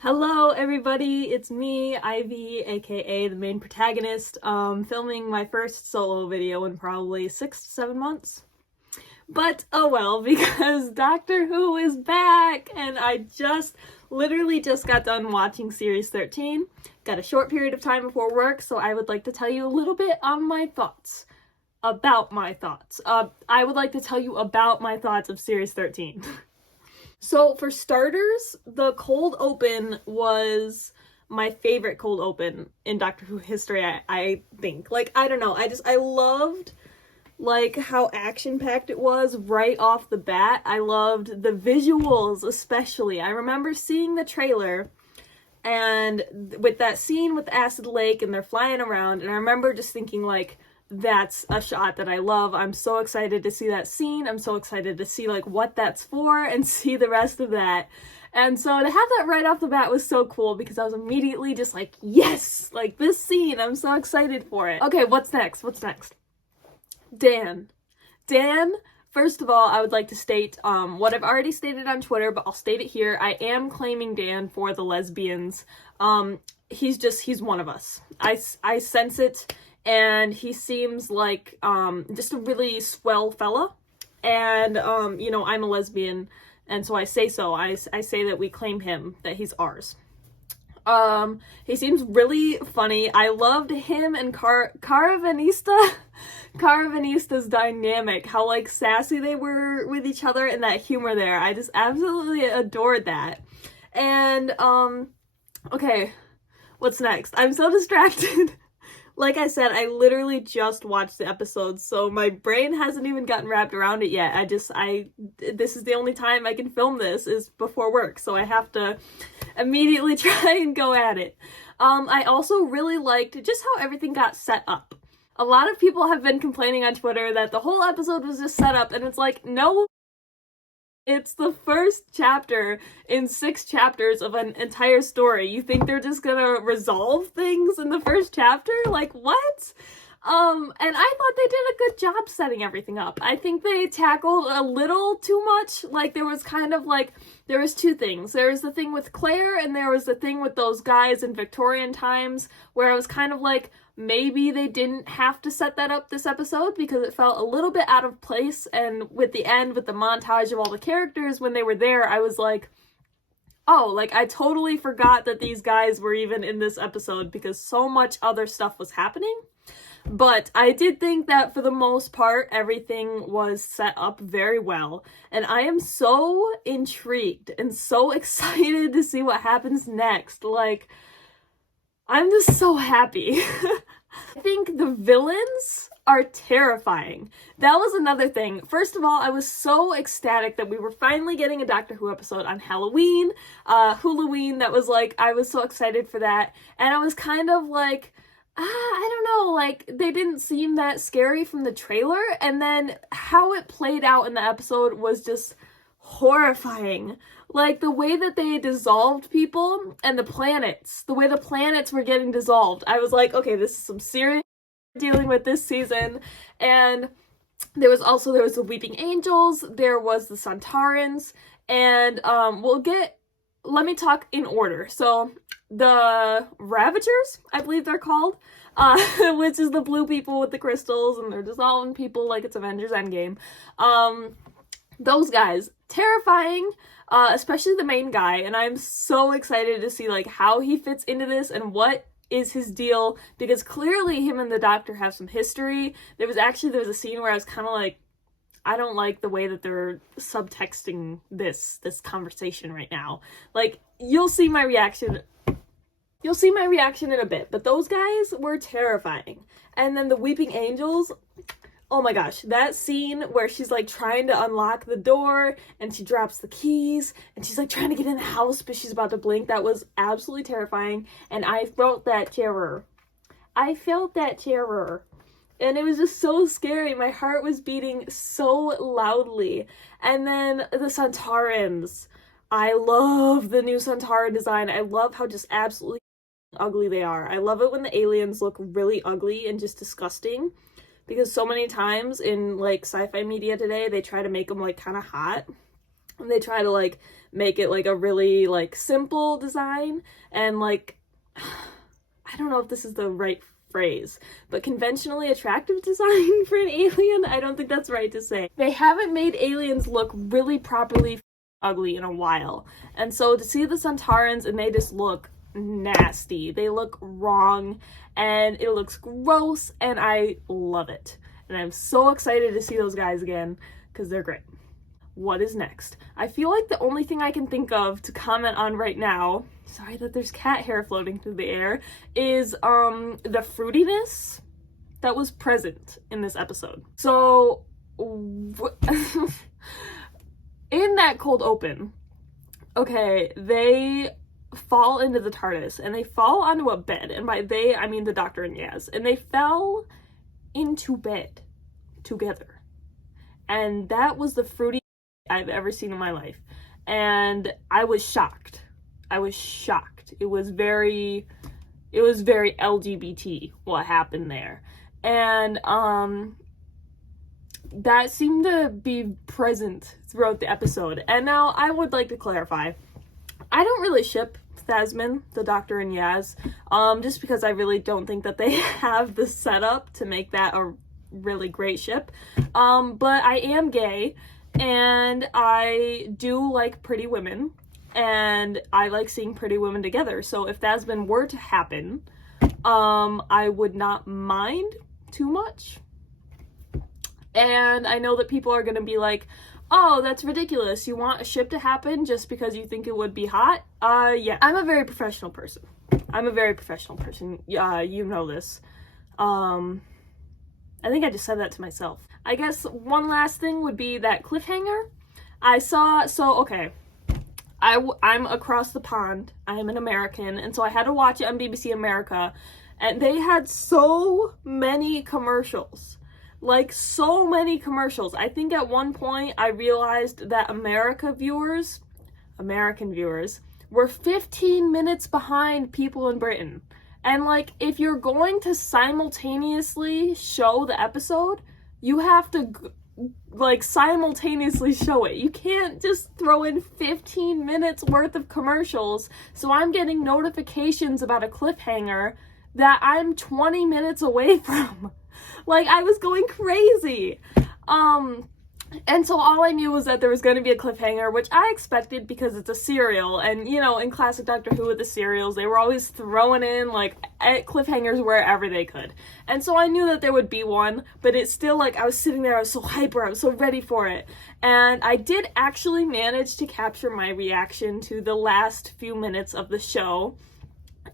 Hello everybody, it's me, Ivy, aka the main protagonist, filming my first solo video in probably 6 to 7 months. But oh well, because Doctor Who is back, and I literally just got done watching Series 13. Got a short period of time before work, so I would like to tell you a little bit on my thoughts. About my thoughts. I would like to tell you about my thoughts of Series 13. So for starters, the cold open was my favorite cold open in Doctor Who history, I think. Like, I don't know, I loved, like, how action-packed it was right off the bat. I loved the visuals, especially. I remember seeing the trailer, and with that scene with Acid Lake, and they're flying around, and I remember just thinking, like, that's a shot that I love. I'm so excited to see that scene. I'm so excited to see like what that's for and see the rest of that. And so to have that right off the bat was so cool because I was immediately just like, yes, like this scene, I'm so excited for it. Okay, what's next? Dan, first of all, I would like to state what I've already stated on Twitter, but I'll state it here. I am claiming Dan for the lesbians. He's one of us. I sense it. And he seems like just a really swell fella. And, you know, I'm a lesbian, and so I say so. I say that we claim him, that he's ours. He seems really funny. I loved him and Caravanista's dynamic, how, like, sassy they were with each other and that humor there. I just absolutely adored that. And, okay, what's next? I'm so distracted. Like I said, I literally just watched the episode, so my brain hasn't even gotten wrapped around it yet. This is the only time I can film this is before work, so I have to immediately try and go at it. I also really liked just how everything got set up. A lot of people have been complaining on Twitter that the whole episode was just set up, and it's like, no. It's the first chapter in 6 chapters of an entire story. You think they're just gonna resolve things in the first chapter? Like, what? And I thought they did a good job setting everything up. I think they tackled a little too much. Like, there was kind of like, there was 2 things. There was the thing with Claire, and there was the thing with those guys in Victorian times, where I was kind of like, maybe they didn't have to set that up this episode because it felt a little bit out of place. And with the end, with the montage of all the characters, when they were there, I was like, oh, like, I totally forgot that these guys were even in this episode because so much other stuff was happening. But I did think that for the most part, everything was set up very well. And I am so intrigued and so excited to see what happens next. Like, I'm just so happy. I think the villains are terrifying. That was another thing. First of all, I was so ecstatic that we were finally getting a Doctor Who episode on Halloween, Halloween. That was like, I was so excited for that. And I was kind of like, I don't know, like, they didn't seem that scary from the trailer, and then how it played out in the episode was just horrifying. Like, the way that they dissolved people and the way the planets were getting dissolved, I was like, okay, this is some serious dealing with this season. And there was the Weeping Angels, there was the Santarans, and let me talk in order. So the Ravagers, I believe they're called, which is the blue people with the crystals, and they're dissolving people like it's Avengers Endgame. Those guys, terrifying, especially the main guy, and I'm so excited to see like how he fits into this and what is his deal, because clearly him and the Doctor have some history. There was a scene where I was kind of like, I don't like the way that they're subtexting this conversation right now. Like, you'll see my reaction in a bit, but those guys were terrifying. And then the Weeping Angels, oh my gosh, that scene where she's like trying to unlock the door and she drops the keys and she's like trying to get in the house but she's about to blink, that was absolutely terrifying. And I felt that terror. And it was just so scary. My heart was beating so loudly. And then the Santarans. I love the new Santara design. I love how just absolutely ugly they are. I love it when the aliens look really ugly and just disgusting. Because so many times in, like, sci-fi media today, they try to make them, like, kind of hot. they try to like make it like a really like simple design and like I don't know if this is the right phrase, but conventionally attractive design for an alien. I don't think that's right to say. They haven't made aliens look really properly ugly in a while, and so to see the Centaurans and they just look nasty, they look wrong, and it looks gross, and I love it, and I'm so excited to see those guys again because they're great. What is next? I feel like the only thing I can think of to comment on right now, sorry that there's cat hair floating through the air, is the fruitiness that was present in this episode. So in that cold open, okay, they fall into the TARDIS and they fall onto a bed, and by they I mean the Doctor and Yaz, and they fell into bed together, and that was the fruity I've ever seen in my life, and I was shocked. It was very LGBT what happened there, and that seemed to be present throughout the episode. And now I would like to clarify, I don't really ship Thasmin, the Doctor and Yaz, just because I really don't think that they have the setup to make that a really great ship, but I am gay, and I do like pretty women, and I like seeing pretty women together. So if Thasmin were to happen, I would not mind too much. And I know that people are gonna be like, oh, that's ridiculous. You want a ship to happen just because you think it would be hot? Yeah. I'm a very professional person. You know this. I think I just said that to myself. I guess one last thing would be that cliffhanger. Okay, I'm across the pond. I am an American, and so I had to watch it on BBC America, and they had so many commercials. Like, so many commercials. I think at one point I realized that American viewers, were 15 minutes behind people in Britain. And like, if you're going to simultaneously show the episode, you have to like simultaneously show it. You can't just throw in 15 minutes worth of commercials. So I'm getting notifications about a cliffhanger that I'm 20 minutes away from. Like, I was going crazy. And so all I knew was that there was going to be a cliffhanger, which I expected because it's a serial. And, you know, in classic Doctor Who with the serials, they were always throwing in, like, cliffhangers wherever they could. And so I knew that there would be one, but it's still, like, I was sitting there, I was so hyper, I was so ready for it. And I did actually manage to capture my reaction to the last few minutes of the show.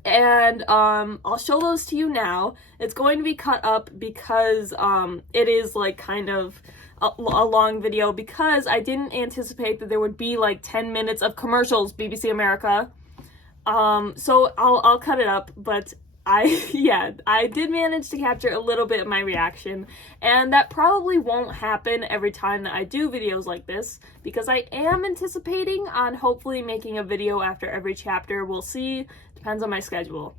And I'll show those to you now. It's going to be cut up because it is, like, kind of a long video, because I didn't anticipate that there would be like 10 minutes of commercials, BBC America. So I'll cut it up, but I did manage to capture a little bit of my reaction, and that probably won't happen every time that I do videos like this, because I am anticipating on hopefully making a video after every chapter. We'll see, depends on my schedule.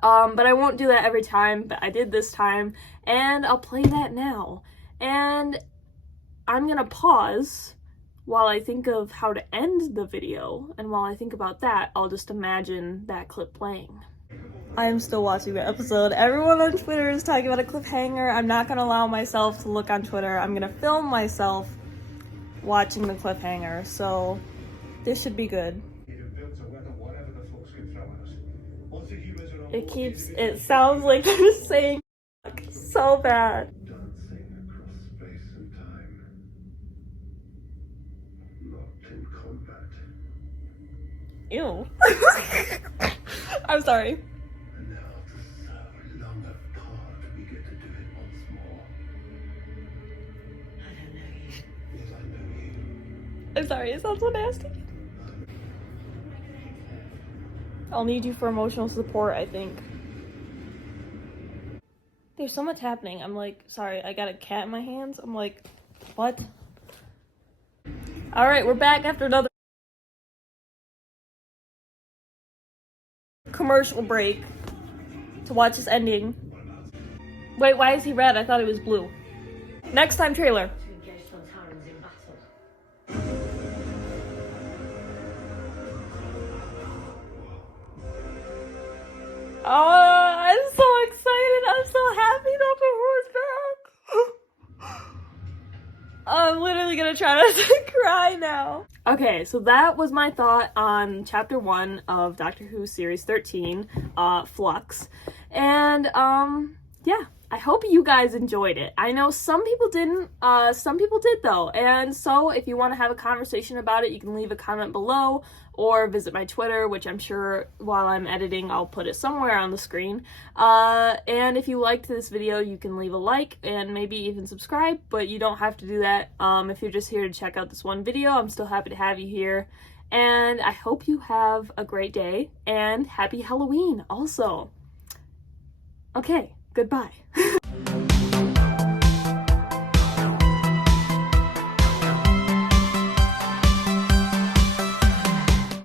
But I won't do that every time, but I did this time, and I'll play that now. And I'm gonna pause while I think of how to end the video, and while I think about that, I'll just imagine that clip playing. I am still watching the episode. Everyone on Twitter is talking about a cliffhanger. I'm not gonna allow myself to look on Twitter. I'm gonna film myself watching the cliffhanger, so this should be good. It sounds like they're saying so bad. Ew. I'm sorry. And now after so long apart, we get to do it once more. I don't know you. Yes, I know you. I'm sorry, it sounds so nasty. I'll need you for emotional support, I think. There's so much happening. I'm like, sorry, I got a cat in my hands. I'm like, what? Alright, we're back after another commercial break to watch this ending. Wait, why is he red? I thought he was blue. Next time trailer. Oh, I'm so excited. I'm so happy Doctor Who is back. I'm literally gonna try not to cry now. Okay, so that was my thought on chapter 1 of Doctor Who series 13, Flux. And, yeah, I hope you guys enjoyed it. I know some people didn't, some people did though. And so if you want to have a conversation about it, you can leave a comment below or visit my Twitter, which I'm sure while I'm editing, I'll put it somewhere on the screen. And if you liked this video, you can leave a like and maybe even subscribe, but you don't have to do that. If you're just here to check out this one video, I'm still happy to have you here. And I hope you have a great day and happy Halloween also. Okay, goodbye.